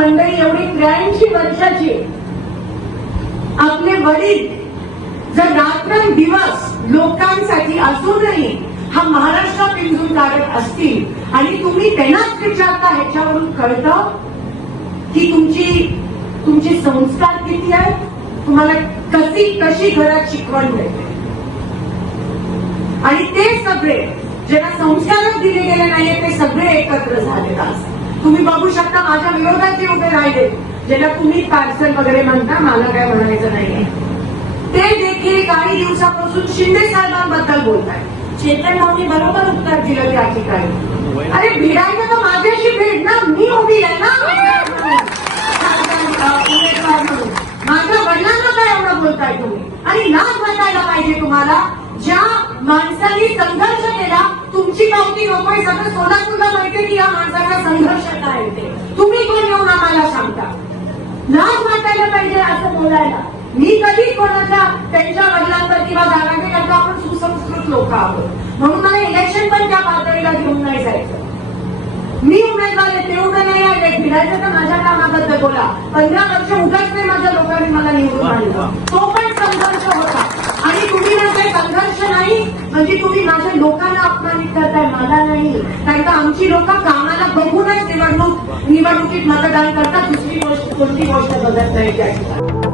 मंडळी एवढी 83 वर्षाची, आपले वडील जर रात्रंदिवस लोकांसाठी असूनही हा महाराष्ट्र पिंजून काढत असतील आणि तुम्ही त्यांनाच विचारता, ह्याच्यावरून कळतं की तुमचे संस्कार किती आहेत, तुम्हाला कशी घरात शिकवण मिळते. आणि ते सगळे ज्यांना संस्कारच दिले गेले नाहीये ते सगळे एकत्र झाले. तुम्ही बघू शकता माझ्या विरोधात जे उभे राहिले, ज्याला तुम्ही पार्सल वगैरे म्हणता, मला काय म्हणायचं नाहीये, ते देखील काही दिवसापासून शिंदे साहेबांबद्दल बोलत आहेत. चेतन भाऊनी बरोबर उत्तर दिलं त्या ठिकाणी. अरे भिडायचं तर माझ्याशी भेट ना, मी उभी आहे ना उमेदवार म्हणून. माझ्या वडिलांना काय एवढं बोलताय तुम्ही? आणि लाज वाटायला पाहिजे तुम्हाला. ज्या माणसांनी संघर्ष केला, तुमची पावती नकोय, सगळं सोलापूरला माहितीये की या माणसाचा संघर्ष काय ते. तुम्ही कोण येऊन आम्हाला सांगता? लाज वाटायला पाहिजे असं बोलायला. मी कधी कोणाच्या त्यांच्या वडिलांवर किंवा दाराने करता, आपण सुसंस्कृत लोक आहोत म्हणून मला इलेक्शन पण त्या पातळीला घेऊन नाही जायचं. मी उमेदवार आहे, ते उभे नाही आले, भिडायचं तर माझ्या कामाबद्दल बोला. 15 वर्ष उगाच नाही माझ्या लोकांनी मला निवडून आणलं, तो पण संघर्ष होता. आणि तुम्ही म्हणताय संघर्ष नाही म्हणजे तुम्ही माझ्या लोकांना अपमानित करताय, मला नाही. कारण का आमची लोक कामाला बघूनच निवडणुकीत मतदान करतात, दुसरी गोष्ट कोणती गोष्ट बघत नाही त्या ठिकाणी.